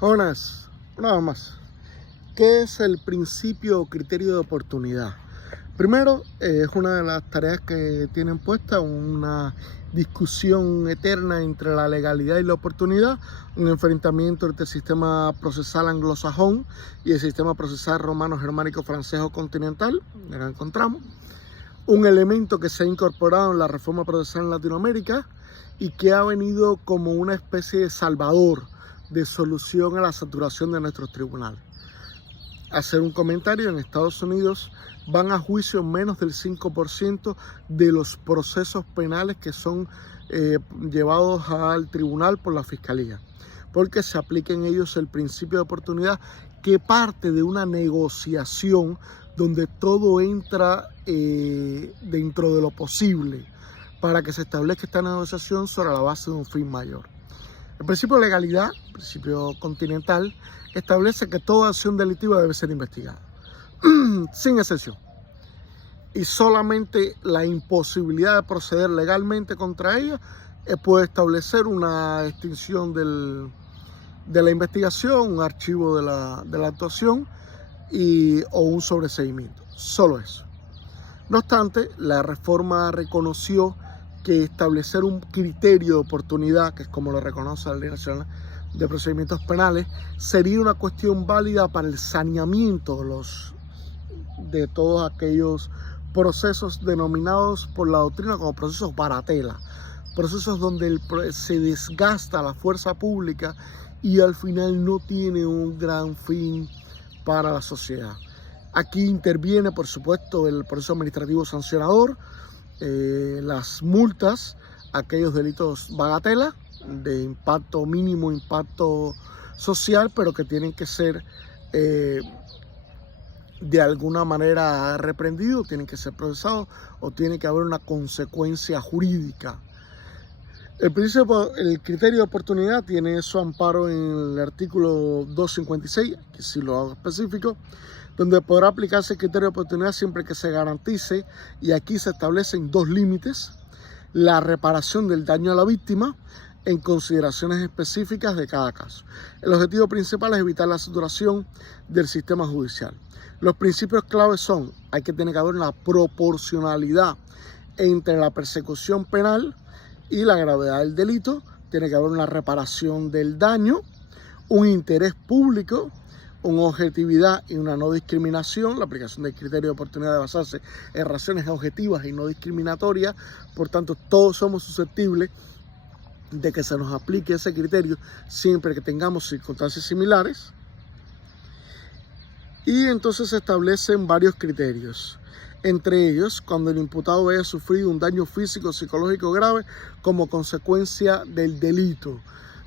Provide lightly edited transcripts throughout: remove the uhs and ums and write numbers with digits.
Jóvenes, una vez más, ¿qué es el principio o criterio de oportunidad? Primero, es una de las tareas que tienen puesta una discusión eterna entre la legalidad y la oportunidad, un enfrentamiento entre el sistema procesal anglosajón y el sistema procesal romano, germánico, francés o continental. Lo encontramos. Un elemento que se ha incorporado en la reforma procesal en Latinoamérica y que ha venido como una especie de salvador, de solución a la saturación de nuestros tribunales. Hacer un comentario: en Estados Unidos van a juicio menos del 5% de los procesos penales que son llevados al tribunal por la fiscalía, porque se aplica en ellos el principio de oportunidad, que parte de una negociación donde todo entra dentro de lo posible para que se establezca esta negociación sobre la base de un fin mayor. El principio de legalidad, el principio continental, establece que toda acción delictiva debe ser investigada, sin excepción. Y solamente la imposibilidad de proceder legalmente contra ella puede establecer una extinción de la investigación, un archivo de la actuación o un sobreseimiento. Solo eso. No obstante, la reforma reconoció que establecer un criterio de oportunidad, que es como lo reconoce la Ley Nacional de Procedimientos Penales, sería una cuestión válida para el saneamiento de todos aquellos procesos denominados por la doctrina como procesos baratela, procesos donde se desgasta la fuerza pública y al final no tiene un gran fin para la sociedad. Aquí interviene, por supuesto, el proceso administrativo sancionador, las multas, aquellos delitos bagatela de impacto mínimo, impacto social, pero que tienen que ser de alguna manera reprendidos, tienen que ser procesados o tiene que haber una consecuencia jurídica. El criterio de oportunidad tiene su amparo en el artículo 256, que sí lo hago específico, donde podrá aplicarse el criterio de oportunidad siempre que se garantice, y aquí se establecen dos límites: la reparación del daño a la víctima en consideraciones específicas de cada caso. El objetivo principal es evitar la saturación del sistema judicial. Los principios claves son: tiene que haber una proporcionalidad entre la persecución penal y la gravedad del delito, tiene que haber una reparación del daño, un interés público, una objetividad y una no discriminación. La aplicación del criterio de oportunidad debe basarse en razones objetivas y no discriminatorias. Por tanto, todos somos susceptibles de que se nos aplique ese criterio siempre que tengamos circunstancias similares. Y entonces se establecen varios criterios. Entre ellos, cuando el imputado haya sufrido un daño físico o psicológico grave como consecuencia del delito.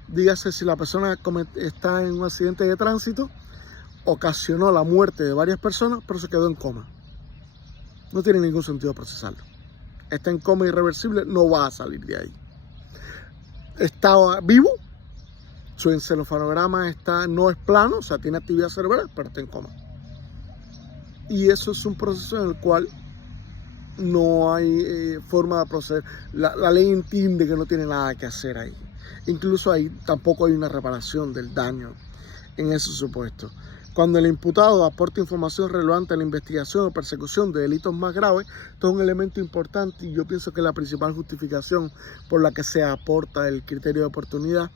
Dígase, si la persona está en un accidente de tránsito, ocasionó la muerte de varias personas, pero se quedó en coma. No tiene ningún sentido procesarlo. Está en coma irreversible, no va a salir de ahí. Está vivo, su encefalograma no es plano, o sea, tiene actividad cerebral, pero está en coma. Y eso es un proceso en el cual no hay forma de proceder. La ley entiende que no tiene nada que hacer ahí. Incluso ahí tampoco hay una reparación del daño en ese supuesto. Cuando el imputado aporta información relevante a la investigación o persecución de delitos más graves, esto es un elemento importante, y yo pienso que la principal justificación por la que se aporta el criterio de oportunidad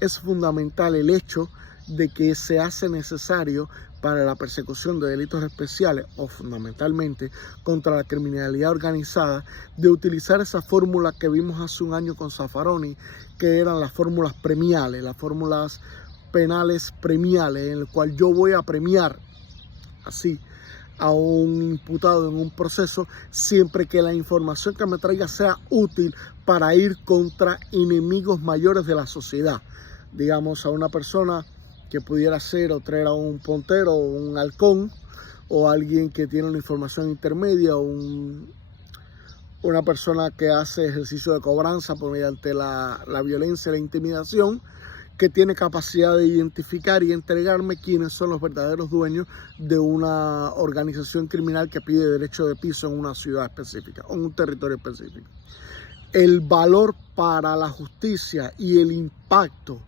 es fundamental el hecho de que se hace necesario para la persecución de delitos especiales o fundamentalmente contra la criminalidad organizada, de utilizar esa fórmula que vimos hace un año con Zaffaroni, que eran las fórmulas premiales, las fórmulas penales premiales, en el cual yo voy a premiar así a un imputado en un proceso siempre que la información que me traiga sea útil para ir contra enemigos mayores de la sociedad. Digamos, a una persona que pudiera ser o traer a un pontero o un halcón, o alguien que tiene una información intermedia, o una persona que hace ejercicio de cobranza por mediante la violencia y la intimidación, que tiene capacidad de identificar y entregarme quiénes son los verdaderos dueños de una organización criminal que pide derecho de piso en una ciudad específica o en un territorio específico. El valor para la justicia y el impacto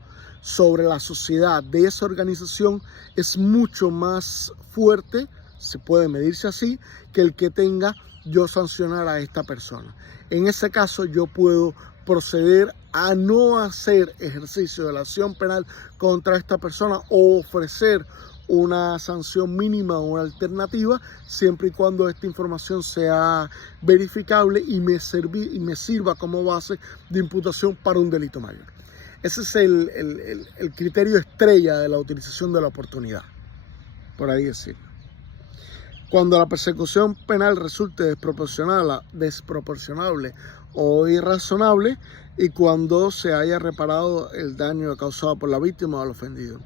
sobre la sociedad de esa organización es mucho más fuerte, se puede medirse así, que el que tenga yo sancionar a esta persona. En ese caso yo puedo proceder a no hacer ejercicio de la acción penal contra esta persona o ofrecer una sanción mínima o una alternativa, siempre y cuando esta información sea verificable y me sirva como base de imputación para un delito mayor. Ese es el criterio estrella de la utilización de la oportunidad, por ahí decirlo. Cuando la persecución penal resulte desproporcionable o irrazonable y cuando se haya reparado el daño causado por la víctima o el ofendido.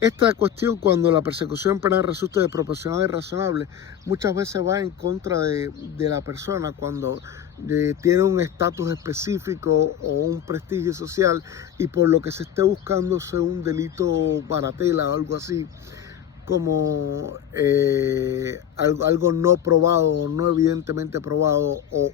Esta cuestión, cuando la persecución penal resulte desproporcionada y irrazonable, muchas veces va en contra de la persona cuando tiene un estatus específico o un prestigio social y por lo que se esté buscando sea un delito baratela o algo así, como algo no probado o no evidentemente probado o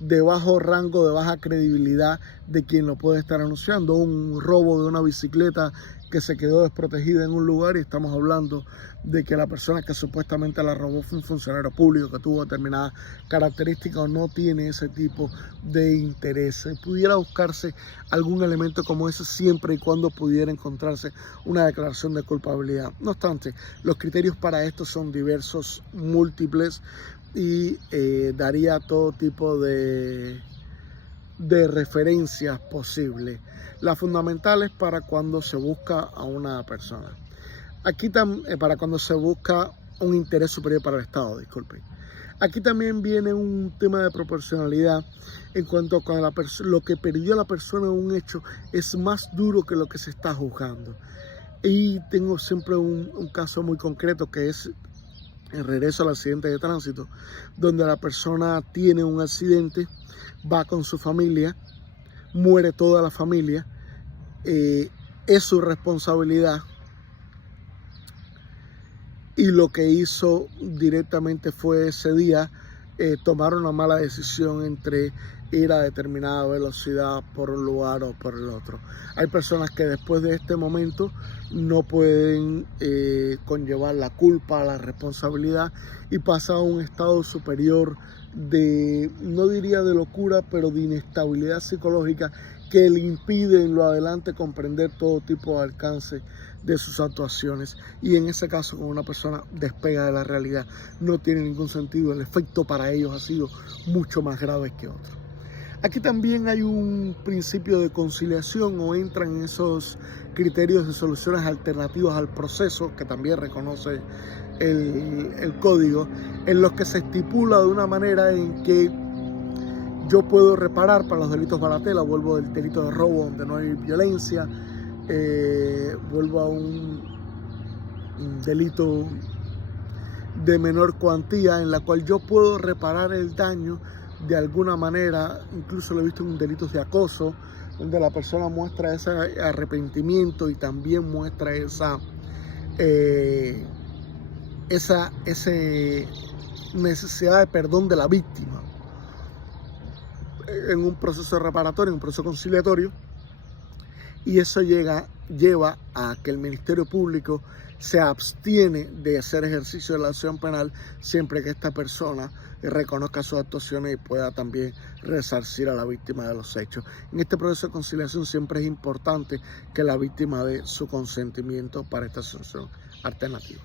de bajo rango, de baja credibilidad de quien lo puede estar anunciando, un robo de una bicicleta que se quedó desprotegida en un lugar y estamos hablando de que la persona que supuestamente la robó fue un funcionario público que tuvo determinadas características o no tiene ese tipo de interés. Pudiera buscarse algún elemento como ese siempre y cuando pudiera encontrarse una declaración de culpabilidad. No obstante, los criterios para esto son diversos, múltiples y daría todo tipo de referencias posibles. Las fundamentales para cuando se busca a una persona. Aquí para cuando se busca un interés superior para el Estado, disculpen. Aquí también viene un tema de proporcionalidad en cuanto a cuando lo que perdió la persona en un hecho es más duro que lo que se está juzgando. Y tengo siempre un caso muy concreto que es el regreso al accidente de tránsito, donde la persona tiene un accidente, va con su familia, muere toda la familia, es su responsabilidad y lo que hizo directamente fue ese día tomar una mala decisión entre ir a determinada velocidad por un lugar o por el otro. Hay personas que después de este momento no pueden conllevar la culpa, la responsabilidad y pasa a un estado superior de, no diría de locura, pero de inestabilidad psicológica que le impide en lo adelante comprender todo tipo de alcance de sus actuaciones. Y en ese caso, cuando una persona despega de la realidad, no tiene ningún sentido. El efecto para ellos ha sido mucho más grave que otro. Aquí también hay un principio de conciliación o entran en esos criterios de soluciones alternativas al proceso, que también reconoce el código, en los que se estipula de una manera en que yo puedo reparar para los delitos baratela, vuelvo del delito de robo donde no hay violencia, vuelvo a un delito de menor cuantía en la cual yo puedo reparar el daño de alguna manera. Incluso lo he visto en delitos de acoso, donde la persona muestra ese arrepentimiento y también muestra esa necesidad de perdón de la víctima en un proceso reparatorio, en un proceso conciliatorio, y eso lleva a que el Ministerio Público se abstiene de hacer ejercicio de la acción penal siempre que esta persona reconozca sus actuaciones y pueda también resarcir a la víctima de los hechos. En este proceso de conciliación siempre es importante que la víctima dé su consentimiento para esta solución alternativa.